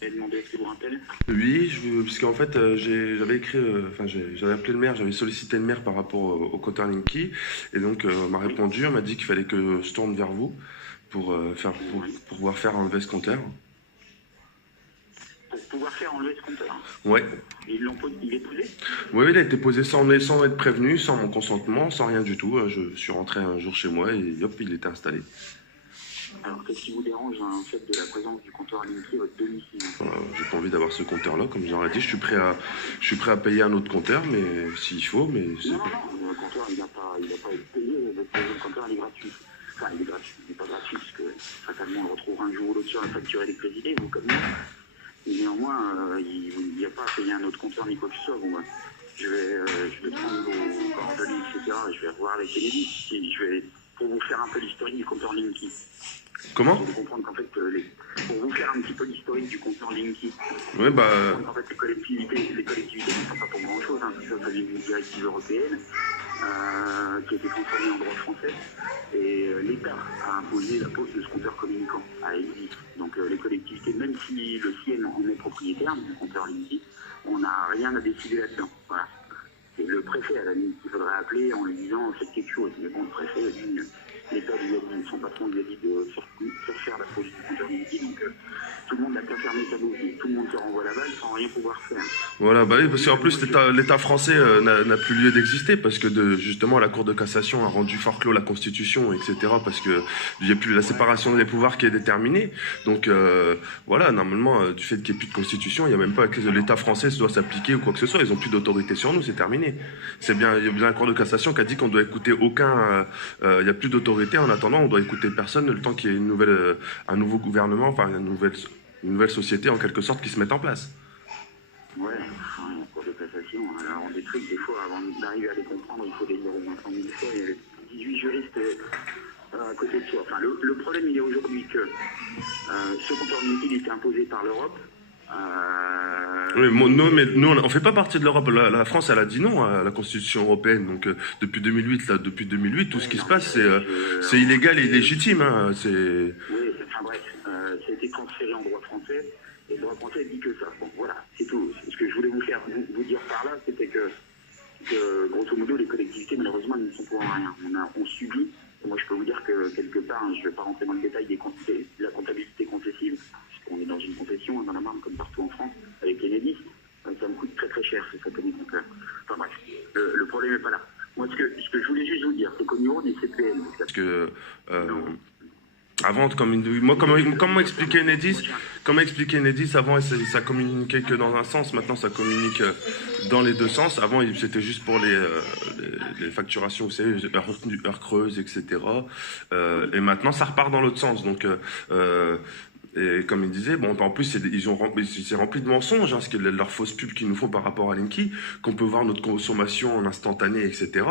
Et demander est-ce que vous rappelle. Oui, parce qu'en fait, j'avais écrit, j'avais appelé le maire, j'avais sollicité le maire par rapport au compteur Linky, et donc on m'a Oui, répondu, on m'a dit qu'il fallait que je tourne vers vous oui. pour pouvoir faire enlever ce compteur. Pour pouvoir faire enlever ce compteur. Ouais, Et il est posé. oui, il a été posé sans être prévenu, sans mon consentement, sans rien du tout. Je suis rentré un jour chez moi et hop, il était installé. Alors qu'est-ce qui vous dérange dans le fait de la présence du compteur Linky à votre domicile? J'ai pas envie d'avoir ce compteur-là, comme j'aurais dit, je suis prêt à payer un autre compteur, mais s'il faut, mais c'est Non, pas. non, non, le compteur il n'a pas été payé. Le deuxième compteur il est gratuit. Enfin, il est gratuit, il n'est pas gratuit parce que fatalement on le retrouvera un jour ou l'autre sur la facture électricité, vous comme moi. Mais néanmoins, il n'y a pas à payer un autre compteur ni quoi que ce soit. Bon, bah, je vais prendre vos coordonnées, etc. Et je vais revoir avec Enedis. Pour vous faire un peu l'historique du compteur Linky. Comment? Vous devez comprendre qu'en fait, pour vous faire un petit peu l'historique du compteur Linky, Ouais, vous devez bah, comprendre qu'en fait, les collectivités ne sont pas pour grand-chose. Hein. Ça vient d'une directive européenne qui a été transformée en droit français. Et l'État a imposé la pose de ce compteur communicant à Enedis. Donc les collectivités, même si le CIEM en est propriétaire du compteur Linky, on n'a rien à décider là-dedans. Voilà. C'est le préfet à la limite qu'il faudrait appeler en lui disant faites quelque chose. Mais bon, le préfet, lui, l'État lui a dit, son patron lui a dit de faire la police du compteur Linky. Donc tout le monde n'a qu'à fermer sa bouche. Tout le monde se renvoie la balle sans rien pouvoir faire. voilà, bah oui, parce Moi, qu'en plus moi je... l'État français n'a plus lieu d'exister parce que justement la Cour de cassation a rendu forclos la Constitution, etc. Parce que il n'y a plus la Ouais, séparation des pouvoirs qui est déterminée. Donc voilà, normalement du fait qu'il n'y ait plus de Constitution, il n'y a même pas que non, non. l'État français doit s'appliquer ou quoi que ce soit. Ils ont plus d'autorité sur nous, c'est terminé. C'est bien, il y a bien la Cour de cassation qui a dit qu'on doit écouter aucun, il n'y a plus d'autorité. En attendant, on doit écouter personne le temps qu'il y ait un nouveau gouvernement, enfin une nouvelle société en quelque sorte qui se mette en place. Ouais, enfin, la Cour de cassation, alors des trucs, des fois, avant d'arriver à les comprendre, il faut les lire au moins 100 000 fois. Il y avait 18 juristes à côté de soi. Enfin, le problème, il est aujourd'hui que ce compteur Linky, il était imposé par l'Europe. Oui, non, mais Et nous, on fait pas partie de l'Europe. La France, elle a dit non à la Constitution européenne. Donc, depuis 2008, depuis 2008, tout ce ouais, qui se non, mais passe, c'est on illégal et sait, illégitime. Hein. C'est, oui, enfin bref, ça a été transféré en droit français, et le droit français dit que ça. Bon, voilà, c'est tout. Ce que je voulais vous dire par là, c'était que, grosso modo, les collectivités, malheureusement, elles ne sont pour rien. On subit, et moi je peux vous dire que quelque part, hein, je ne vais pas rentrer dans le détail de la comptabilité concessive, puisqu'on est dans une concession, dans la Marne, comme partout en France, avec Enedis, ça me coûte très très cher, ces satellites. Donc, enfin bref, le problème n'est pas là. Moi, ce que je voulais juste vous dire, c'est qu'au niveau des CPN, parce que non, avant, comment moi, expliquer moi, Enedis, j'ai un comment expliquer Enedis avant, ça communiquait que dans un sens. Maintenant, ça communique dans les deux sens. Avant, c'était juste pour les facturations, vous savez, heures creuses, etc. oui. Et maintenant, ça repart dans l'autre sens. Donc et comme il disait, bon, en plus, c'est rempli de mensonges, hein, ce que leurs fausses pubs qu'ils nous font par rapport à Linky, qu'on peut voir notre consommation en instantané, etc.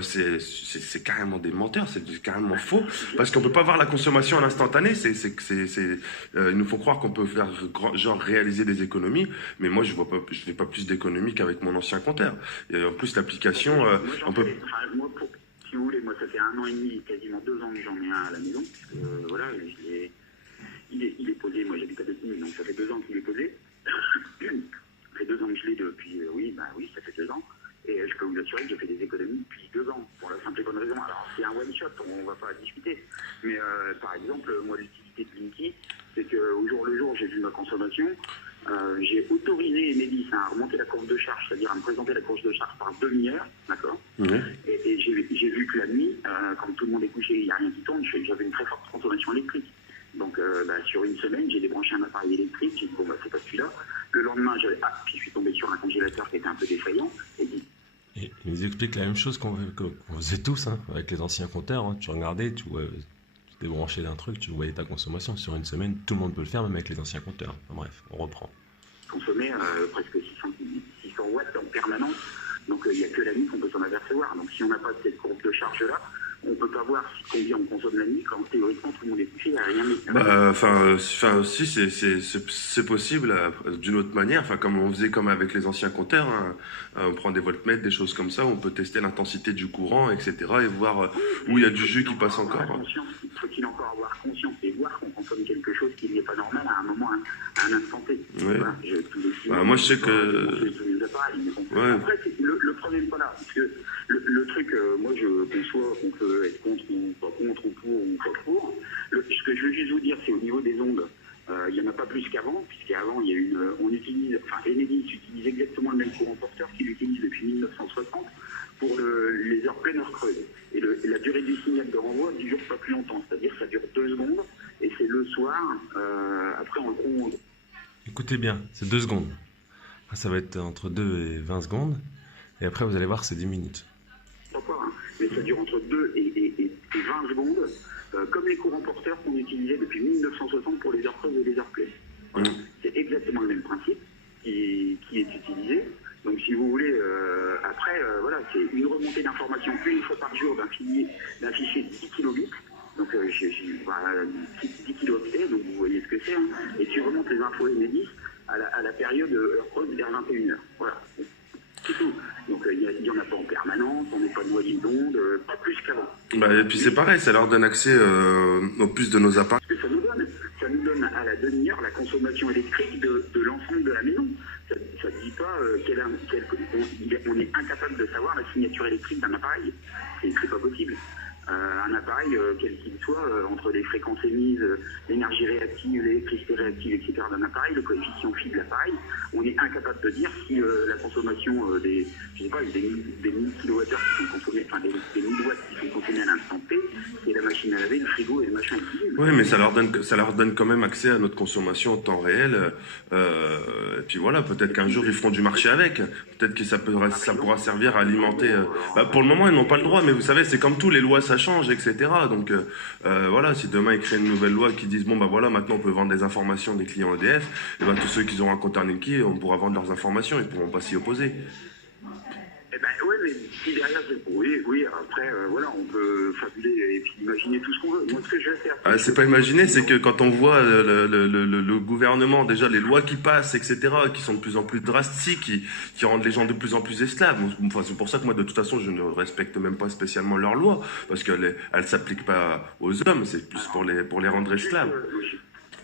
C'est carrément des menteurs, c'est carrément faux, Bien parce qu'on peut sûr. pas voir la consommation en instantané. Ils nous font croire qu'on peut faire genre réaliser des économies, mais moi, je fais pas plus d'économies qu'avec mon ancien compteur. Et en plus, l'application, Moi, j'en on peut. fais. Enfin, moi, si vous voulez, moi, ça fait 1 an et demi, quasiment 2 ans que j'en ai un à la maison. Puisque, voilà, il est posé. Moi, j'habite à Béthune, donc ça fait 2 ans qu'il est posé. Ça fait 2 ans que je l'ai depuis. Oui, bah oui, ça fait 2 ans. Et je peux vous assurer que j'ai fait des économies depuis 2 ans, pour la simple et bonne raison. Alors, c'est un one shot, on va pas discuter. Mais par exemple, moi, l'utilité de Linky, c'est qu'au jour le jour, j'ai vu ma consommation. J'ai autorisé Enedis à remonter la courbe de charge, c'est-à-dire à me présenter la courbe de charge par demi-heure, d'accord. Ouais. Et j'ai vu que la nuit, quand tout le monde est couché, il n'y a rien qui tourne, j'avais une très forte consommation électrique. Donc sur une semaine, j'ai débranché un appareil électrique, j'ai dit bon bah c'est pas celui-là. Le lendemain, puis je suis tombé sur un congélateur qui était un peu défaillant, et dit Et ils nous expliquent la même chose qu'on faisait tous, hein, avec les anciens compteurs. Hein. Tu regardais, tu débranchais d'un truc, tu voyais ta consommation. Sur une semaine, tout le monde peut le faire, même avec les anciens compteurs. Enfin, bref, on reprend. consommer presque 600 watts en permanence. Donc il n'y a que la nuit qu'on peut s'en apercevoir. Donc si on n'a pas cette courbe de charge-là, on ne peut pas voir combien on consomme la nuit quand théoriquement tout le monde est couché, il n'y a rien. Bah, si, c'est possible d'une autre manière. Enfin, comme on faisait comme avec les anciens compteurs, hein. On prend des voltmètres, des choses comme ça, on peut tester l'intensité du courant, etc. et voir où il y a du jus qui passe encore. Faut-il encore avoir conscience et voir qu'on consomme quelque chose chose qui n'est pas normal à un moment, à un instant T. Ouais. Voilà, Moi, je sais que... les appareils, mais bon. Ouais. Après, le problème n'est pas là, parce que le truc, moi, je conçois qu'on peut être contre ou pas contre, ou pour ou pas pour. Ce que je veux juste vous dire, c'est au niveau des ondes, il n'y en a pas plus qu'avant, puisqu'avant, il y a on utilise, enfin, Enedis utilise exactement le même courant porteur qu'il utilise depuis 1960 pour les heures pleines, heures creuses. Et la durée du signal de renvoi ne dure pas plus longtemps, c'est-à-dire que ça dure 2 secondes, et c'est le soir, après en gros... Écoutez bien, c'est 2 secondes. Après, ça va être entre 2 et 20 secondes. Et après, vous allez voir, c'est 10 minutes. Pas quoi, hein, mais ça dure entre 2 et 20 secondes, comme les courants porteurs qu'on utilisait depuis 1960 pour les heures creuses et les heures pleines. Voilà. C'est exactement le même principe qui est utilisé. Donc si vous voulez, après, voilà, c'est une remontée d'informations une fois par jour d'un fichier de 10 kilobits. Donc 10 kilooctets, donc vous voyez ce que c'est. Hein, et tu remontes les infos Enedis à la période heure creuse vers 21h. Voilà. C'est tout. Donc il n'y en a pas en permanence, on n'est pas noyé d'ondes, pas plus qu'avant. Bah, et puis c'est pareil, ça leur donne accès au plus de nos appareils. Ce que ça nous donne à la demi-heure la consommation électrique de l'ensemble de la maison. Ça ne dit pas on est incapable de savoir la signature électrique d'un appareil. C'est pas possible. Un appareil, quel qu'il soit, entre les fréquences émises, l'énergie réactive, l'électricité réactive, etc. d'un appareil, le coefficient phi de l'appareil, on est incapable de dire si la consommation des 1000 kWh qui sont consommés, enfin des 1000 watts qui sont consommés à l'instant T, c'est la machine à laver, le frigo et le machin. Oui, mais ça leur donne quand même accès à notre consommation en temps réel. Et puis voilà, peut-être qu'un jour ils feront du marché avec. Peut-être que ça pourra servir à alimenter. Pour le moment, ils n'ont pas le droit, mais vous savez, c'est comme tout, les lois ça change, etc. Donc voilà, si demain ils créent une nouvelle loi qui disent bon bah voilà, maintenant on peut vendre des informations des clients EDF, et ben tous ceux qui auront un compte Linky, on pourra vendre leurs informations, ils pourront pas s'y opposer. Eh ben ouais, mais si derrière, oui, après, voilà, on peut fabuler et puis imaginer tout ce qu'on veut. Moi, ce que je vais faire... c'est pas imaginer, c'est que quand on voit le gouvernement, déjà les lois qui passent, etc., qui sont de plus en plus drastiques, qui rendent les gens de plus en plus esclaves. Enfin, c'est pour ça que moi, de toute façon, je ne respecte même pas spécialement leurs lois, parce qu'elles ne s'appliquent pas aux hommes, c'est plus pour les rendre esclaves.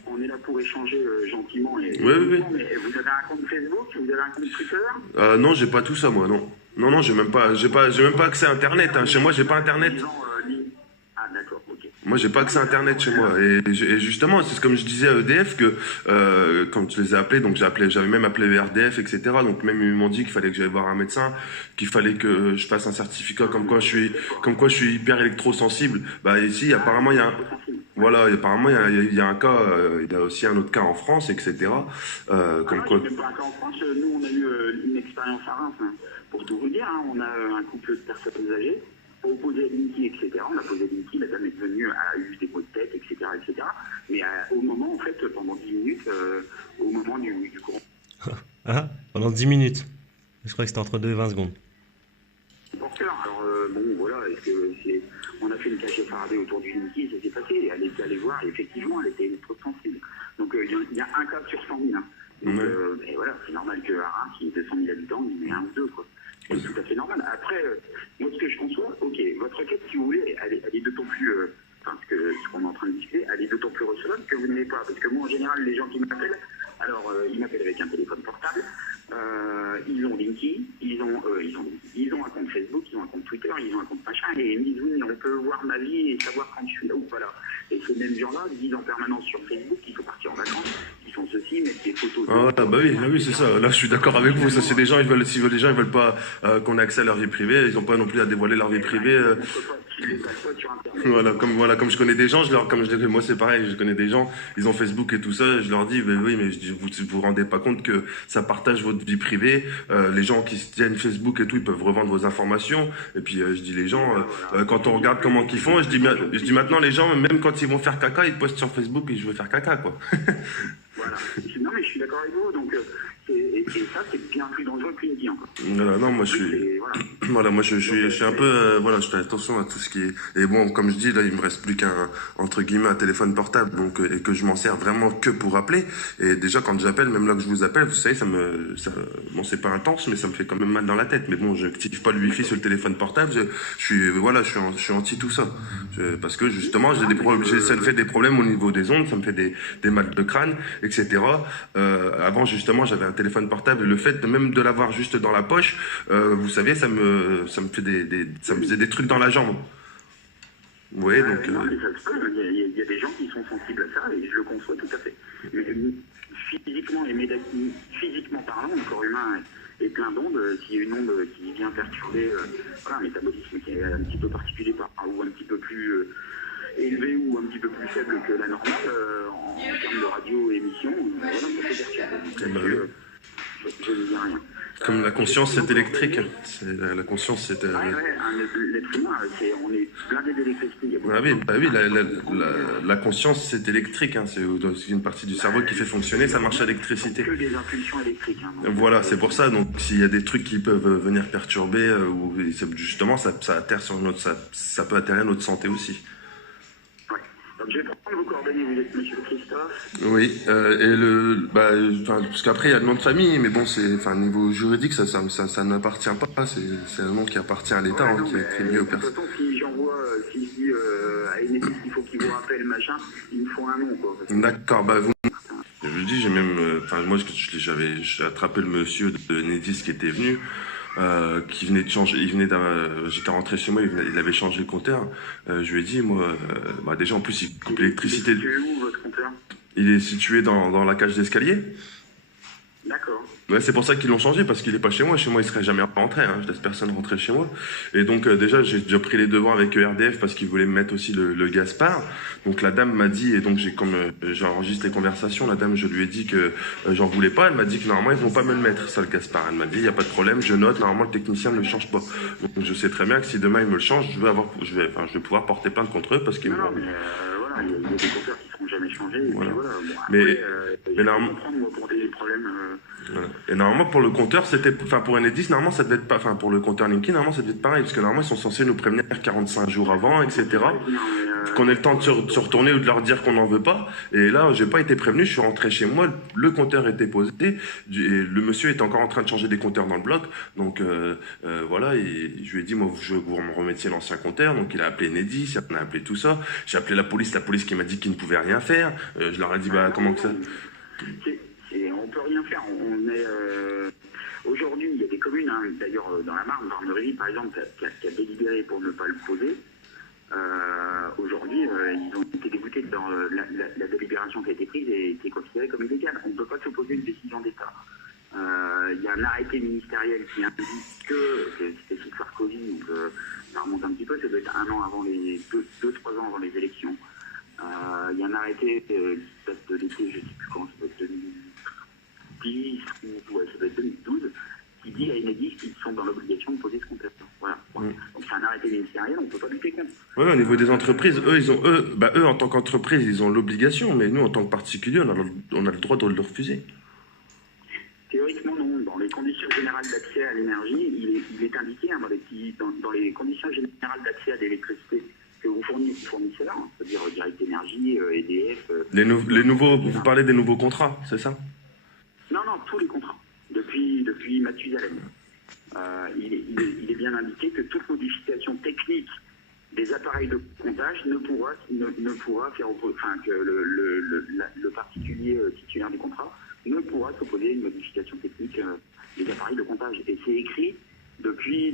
On est là pour échanger gentiment. Oui. Mais vous avez un compte Facebook? Vous avez un compte Twitter? Non, j'ai pas tout ça, moi, non. Non, j'ai même pas accès à Internet. Hein. Chez moi, j'ai pas Internet. Ah, d'accord, ok. Moi, j'ai pas accès à Internet chez moi. Et justement, c'est comme je disais à EDF que quand je les ai appelés, donc j'avais même appelé RDF, etc. Donc même ils m'ont dit qu'il fallait que j'aille voir un médecin, qu'il fallait que je fasse un certificat comme quoi je suis hyper électrosensible. Bah ici, apparemment, il y a apparemment il y a un cas, il y a aussi un autre cas en France, etc. Comme quoi. Il n'y a même pas un cas en France. Nous, on a eu une expérience à Reims. Hein. Pour tout vous dire, hein, on a un couple de personnes âgées. Opposé à Linky, etc. On a posé Linky, la dame est venue, a eu des maux de tête, etc. Mais au moment, en fait, pendant 10 minutes, au moment du courant. Ah, pendant 10 minutes. Je crois que c'était entre 2 et 20 secondes. Porteur. Alors, bon, voilà, on a fait une cage Faraday autour du Linky, ça s'est passé. Elle était allée voir, et effectivement, elle était trop sensible. Donc, il y a un cas sur 100 000. Hein. Donc, et voilà, c'est normal qu'à Reims, qui est 200 000 habitants, il y en ait un ou deux, quoi. C'est tout à fait normal. Après, moi, ce que je conçois, ok, votre requête, si vous voulez, elle est d'autant plus, ce qu'on est en train de discuter, elle est d'autant plus recevable que vous n'avez pas. Parce que moi, en général, les gens qui m'appellent, alors, ils m'appellent avec un téléphone portable, ils ont Linky, ils ont un compte Facebook, ils ont un compte Twitter, ils ont un compte machin, et ils me disent, oui, on peut voir ma vie et savoir quand je suis là ou pas là. Et ces mêmes gens-là disent en permanence sur Facebook qu'il faut partir en vacances, qu'ils font ceci, mettre des photos. Oui, c'est ça. Là, je suis d'accord avec vous. Ça, c'est des gens, si les gens, ils veulent pas qu'on ait accès à leur vie privée, ils n'ont pas non plus à dévoiler leur vie privée. Comme je connais des gens, moi c'est pareil, je connais des gens, ils ont Facebook et tout ça, je leur dis, vous vous rendez pas compte que ça partage votre vie privée, les gens qui se tiennent Facebook et tout, ils peuvent revendre vos informations, et puis je dis les gens, quand on regarde comment qu'ils font, je dis maintenant les gens, même quand ils vont faire caca, ils postent sur Facebook et je veux faire caca, quoi. Voilà. Non, mais je suis d'accord avec vous. Donc, et ça, c'est bien plus dangereux qu'une vie encore. Voilà, non, moi je suis, Voilà. voilà, moi je suis un peu, voilà, je fais attention à tout ce qui est. Et bon, comme je dis, là, il me reste plus qu'un entre guillemets un téléphone portable, donc et que je m'en sers vraiment que pour appeler. Et déjà quand j'appelle, même là que je vous appelle, vous savez, bon, c'est pas intense, mais ça me fait quand même mal dans la tête. Mais bon, je n'active pas le wifi sur le téléphone portable. Je suis, voilà, je suis anti tout ça, parce que justement, ça me fait des problèmes au niveau des ondes, ça me fait des mal de crâne, etc. Avant justement, j'avais un téléphone portable, et le fait même de l'avoir juste dans la poche, vous savez, ça me fait ça me faisait des trucs dans la jambe. Vous voyez, donc. Non, mais ça se peut. Il y a des gens qui sont sensibles à ça et je le conçois tout à fait. Mais, physiquement physiquement parlant, le corps humain est plein d'ondes. S'il y a une onde qui vient perturber voilà, un métabolisme qui est un petit peu particulier ou un petit peu plus élevé ou un petit peu plus faible que la normale en termes de radio-émission, voilà, ça peut perturber. Donc là-dessus, je ne dis rien. Comme la conscience, c'est électrique. La conscience, c'est. L'être humain, on est blindé d'électricité. Ah oui, bah oui, la conscience, c'est électrique. Hein, c'est une partie du cerveau qui fait fonctionner, ça marche à l'électricité. Que des impulsions électriques. Hein, voilà, c'est pour ça. Donc, s'il y a des trucs qui peuvent venir perturber, ou justement, ça atterre sur ça peut atterrir notre santé aussi. Donc, je vais prendre vos coordonnées, vous êtes monsieur Christophe. Oui, parce qu'après il y a le nom de famille, mais bon, niveau juridique, ça n'appartient pas, c'est un nom qui appartient à l'État, Ouais, qui est attribué aux personnes. De toute façon, si j'envoie, si je dis à Enedis qu'il faut qu'il vous rappelle, machin, il me faut un nom, quoi. D'accord, je dis, j'ai même, moi, j'ai attrapé le monsieur de Enedis qui était venu, qui venait de changer, j'étais rentré chez moi, il avait changé le compteur. Je lui ai dit, moi, déjà en plus il coupe l'électricité. Il est situé où votre compteur? Il est situé dans la cage d'escalier. D'accord. Ouais, c'est pour ça qu'ils l'ont changé, parce qu'il est pas chez moi. Chez moi, il serait jamais rentré. Hein. Je laisse personne rentrer chez moi. Et donc, déjà, j'ai déjà pris les devants avec RDF parce qu'ils voulaient me mettre aussi le Gaspard. Donc, la dame m'a dit, et donc j'enregistre les conversations, la dame, je lui ai dit que j'en voulais pas. Elle m'a dit que normalement, ils vont pas me le mettre, ça, le Gaspard. Elle m'a dit, il y a pas de problème, je note, normalement, le technicien ne le change pas. Donc, je sais très bien que si demain, il me le change, je vais pouvoir porter plainte contre eux parce qu'ils voilà, il y a des compteurs qui seront jamais changés. Et voilà. puis voilà. Bon, mais normalement, comprendre pour des problèmes. Voilà. Et normalement, pour le compteur, pour Enedis, normalement, ça devait être pas, pour le compteur Linky, normalement, ça devait être pareil, parce que normalement, ils sont censés nous prévenir 45 jours avant, etc. Qu'on ait le temps de se retourner ou de leur dire qu'on n'en veut pas. Et là, j'ai pas été prévenu, je suis rentré chez moi, le compteur était posé, et le monsieur était encore en train de changer des compteurs dans le bloc. Donc, voilà, et je lui ai dit, moi, je veux que vous me remettiez l'ancien compteur. Donc, il a appelé Enedis, on a appelé tout ça. J'ai appelé la police qui m'a dit qu'il ne pouvait rien faire. Je leur ai dit, comment que ça? On peut rien faire. Aujourd'hui, il y a des communes, hein, d'ailleurs dans la Marne, Varnerie par exemple, qui a délibéré pour ne pas le poser. Aujourd'hui, ils ont été dégoûtés dans la délibération qui a été prise et qui est considérée comme illégale. On ne peut pas s'opposer à une décision d'État. Il y a un arrêté ministériel qui indique que c'était sous Sarkozy, donc ça remonte un petit peu, ça doit être 1 an avant 2-3 ans avant les élections. Il y a un arrêté qui date de l'été, je ne sais plus quand, ça doit être 2010 ou ça doit être 2012, qui dit à Enedis qu'ils sont dans l'obligation de poser ce compteur. Voilà. Donc c'est un arrêté ministériel, on ne peut pas lutter contre. Oui, au niveau des entreprises, eux en tant qu'entreprise, ils ont l'obligation, mais nous en tant que particulier, on a le droit de le refuser. Théoriquement, non. Dans les conditions générales d'accès à l'énergie, il est indiqué hein, dans les conditions générales d'accès à l'électricité que vous fournissez là, hein, c'est-à-dire Direct Énergie, EDF. Vous parlez des nouveaux contrats, c'est ça? Non, tous les contrats. Depuis Mathusalem. Il est bien indiqué que toute modification technique des appareils de comptage ne pourra faire que le particulier titulaire du contrat ne pourra s'opposer à une modification technique des appareils de comptage. Et c'est écrit depuis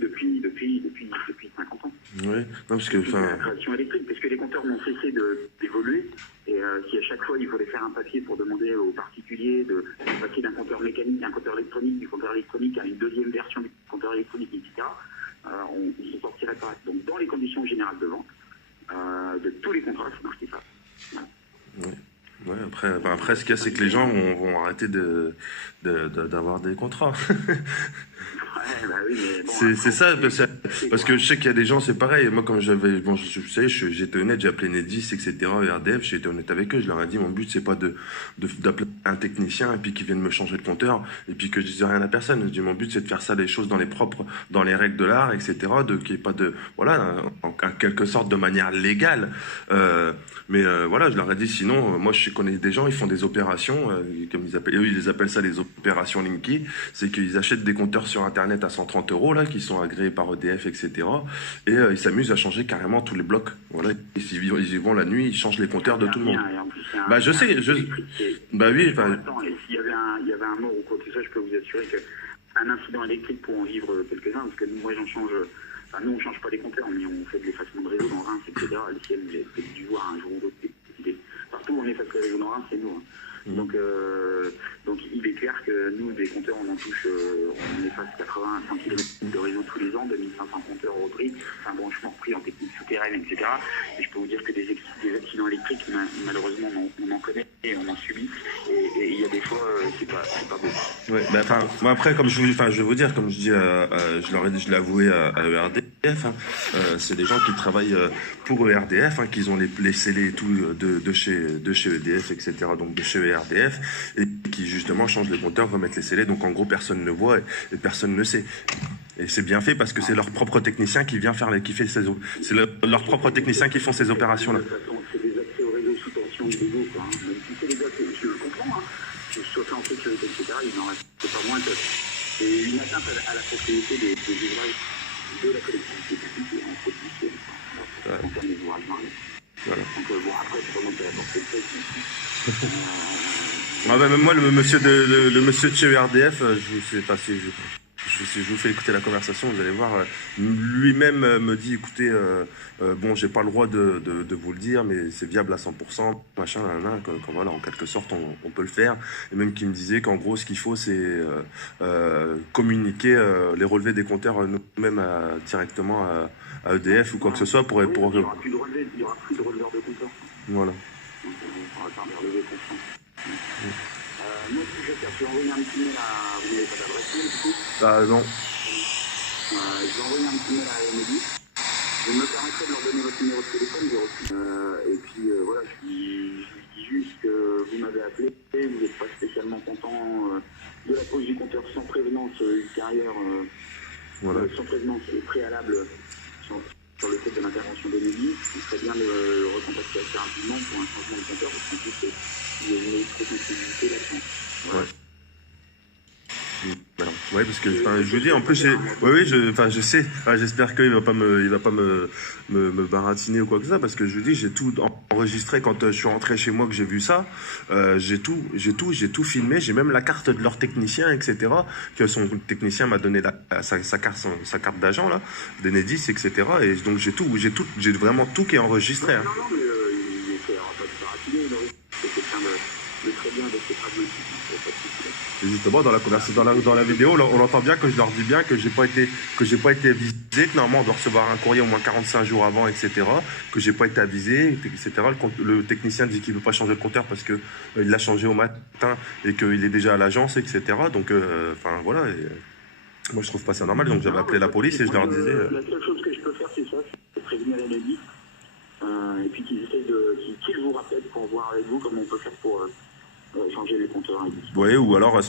50 ans. Oui, non, parce que la création électrique, parce que les compteurs n'ont cessé d'évoluer. Et si à chaque fois il fallait faire un papier pour demander aux particuliers de passer d'un compteur mécanique à un compteur électronique, du compteur électronique à une deuxième version du compteur électronique, etc., on se sortirait pas. Donc dans les conditions générales de vente, de tous les contrats, c'est marqué ça. Voilà. Oui. Ouais, après, ce qu'il y a, c'est que les gens vont arrêter d'avoir des contrats. Oui, oui, mais bon, C'est ça, parce que quoi. je sais qu'il y a des gens, c'est pareil. Moi, comme j'avais, bon, vous savez, j'étais honnête, j'ai appelé Nedis, etc., et RDF, j'ai été honnête avec eux. Je leur ai dit, mon but, c'est pas d'appeler un technicien et puis qu'ils viennent me changer de compteur et puis que je dise rien à personne. Je dis, mon but, c'est de faire ça les choses dans les règles de l'art, etc., qu'il n'y ait pas de, voilà, en quelque sorte de manière légale. Voilà, je leur ai dit, sinon, moi, je connais des gens, ils font des opérations, comme eux, ils appellent ça les opérations Linky. C'est qu'ils achètent des compteurs sur Internet à 130 euros, là, qui sont agréés par EDF, etc. Et ils s'amusent à changer carrément tous les blocs. Voilà, ils y vont la nuit, ils changent les compteurs de tout le monde. Et en plus, Bah, je sais, bah oui, enfin, attends, et s'il y avait un mort ou quoi que ce soit, je peux vous assurer qu'un incident électrique pour en vivre quelques-uns, parce que moi j'en change, enfin nous on change pas les compteurs, mais on fait de l'effacement de réseau dans Reims, etc. Le ciel, j'ai peut-être dû voir un jour ou l'autre. Partout où on efface les réseaux dans Reims, c'est nous. Hein. Donc il est clair que nous, des compteurs, on en touche, on efface 85 km de réseau tous les ans, 2500 compteurs repris, enfin branchement repris en technique souterraine, etc. Et je peux vous dire que des accidents électriques, malheureusement, on en connaît et on en subit. Et il y a des fois, c'est pas beau. ouais, bah, enfin, moi après, je vais vous dire, comme je dis, je l'ai avoué à ERDF, hein, c'est des gens qui travaillent pour ERDF, hein, qu'ils ont les scellés et tout de chez EDF, etc. Donc de chez ERDF, et qui justement changent les compteurs, remettent les scellés. Donc en gros, personne ne voit et personne ne sait. Et c'est bien fait parce que c'est leur propre technicien qui vient c'est leur propre technicien qui font ces opérations-là. De toute façon, c'est des accès au réseau sous tension illégaux, quoi. Hein. Même si c'est des gars, je le comprends, hein. Soit fait en sécurité, etc., il n'en reste pas moins que c'est une atteinte à la propriété des ouvrages de la collectivité publique et en proposition. Ça concerne les ouvrages mariés. Voilà. Donc bon, après, c'est pas moi qui ai apporté le fait. Ah bah, même moi, le monsieur de chez ERDF, je sais pas si je vous fais écouter la conversation, vous allez voir, lui-même me dit, écoutez, bon, j'ai pas le droit de vous le dire, mais c'est viable à 100%, machin, voilà, en quelque sorte, on peut le faire. Et même qu'il me disait qu'en gros, ce qu'il faut, c'est communiquer les relevés des compteurs nous-mêmes directement à EDF ou quoi que ce soit pour... Il n'y aura plus de releveurs de compteurs. Voilà. Donc, on va faire des relevés constants. Moi, ce que je vais faire, je vais envoyer un petit mail à... Vous n'avez pas d'adresse mail, du coup Ah non. Je vais envoyer un petit mail à Enedis. Je me permettrai de leur donner votre numéro de téléphone, j'ai reçu. Et puis, voilà, je lui dis juste que vous m'avez appelé, vous n'êtes pas spécialement content de la pose du compteur sans prévenance ultérieure, Voilà. sans prévenance préalable sur le fait de l'intervention d'Enedis. Il serait bien de le recontacter assez rapidement pour un changement de compteur, parce qu'en plus, il y a une électrosensibilité là-dedans. Voilà. Voilà. Ouais, parce que je vous dis, en plus, je sais. J'espère qu'il va pas me baratiner ou quoi que ça, parce que je vous dis, j'ai tout enregistré quand je suis rentré chez moi que j'ai vu ça. J'ai tout filmé. J'ai même la carte de leur technicien, etc. Que son technicien m'a donné sa carte d'agent là, d'Enedis, etc. Et donc j'ai vraiment tout qui est enregistré. Hein. Non, mais il ne fera pas de baratiner, c'est quelqu'un de très bien, de très pragmatique. Et justement, dans la vidéo, on entend bien que je leur dis bien que j'ai pas été avisé, que normalement on doit recevoir un courrier au moins 45 jours avant, etc. Que j'ai pas été avisé, etc. Le technicien dit qu'il ne veut pas changer le compteur parce que il l'a changé au matin et qu'il est déjà à l'agence, etc. Donc, voilà. Et, moi, je trouve pas ça normal, donc j'avais appelé la police et je leur disais. La seule chose que je peux faire, c'est ça, c'est prévenir les médias. Et puis qu'ils essayent qu'ils vous rappellent pour voir avec vous comment on peut faire pour changer les compteurs. Ouais, ou alors